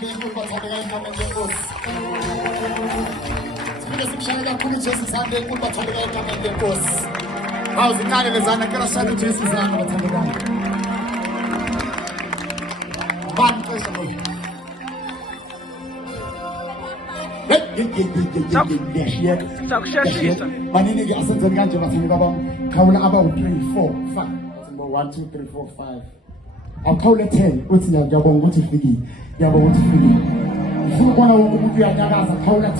sihambe enkulu bathandeka egameni lenkosi. Siphinde simshayele kakhulu uJesu sihambe enkulu bathandeka egameni lenkosi. Hawu zincane lezana ngicela sishayele uJesu zana bathandekayo. Bani xesha manje. Manini-ke asenzeni kanje bathandeka bami. Khawula aba u-3, 4, 5. 1, 2, 3, 4, 5. Awukhawule 10 uthi ngiyabonga ukuthi ufikile. Ngiyabonga ukuthi ufikile. Ngifuna ukubona wonke umuntu uyanyakaza khawula 10.